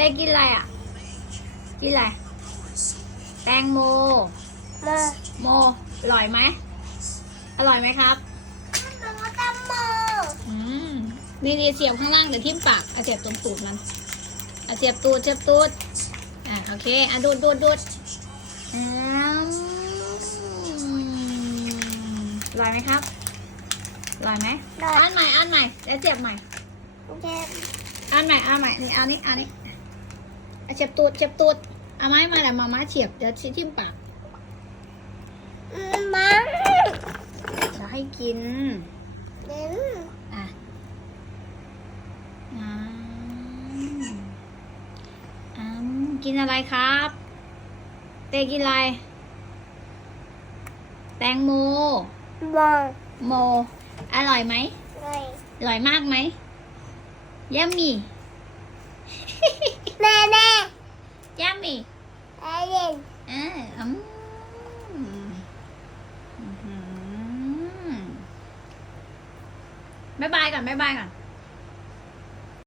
ต้กินอะไรอะ กินอะไร แตงโมมาโม อร่อยไหม อร่อยไหมครับมาตามโมอืมนี่นี่เสียบข้างล่างเดี๋ยวทิ่มปากเอาเสียบตรงตูดมันเอาเสียบตูดเสียบตูด อะโอเค อะดูดดูดดูดอืมอร่อยไหมครับอร่อยไหมได้อันใหม่อันใหม่แล้วเสียบใหม่เจ็บอันใหม่อันใหม่นี่อันนี้อันนี้ เอาเสียบตูดเสียบตูดเอาไม้มาแหละมาม้าเฉียบเดี๋ยวทิ่มปากมาจะให้กินเด่นอะอืมอืมกินอะไรครับ เตกินอะไร แตงโมมาโม อร่อยไหมเลยอร่อยมากไหมยัมมี่แม่แม่ยัมมี่ไอ เด่นอ่าอืมอื้อหือบ๊ายบายก่อนบ๊ายบายก่อน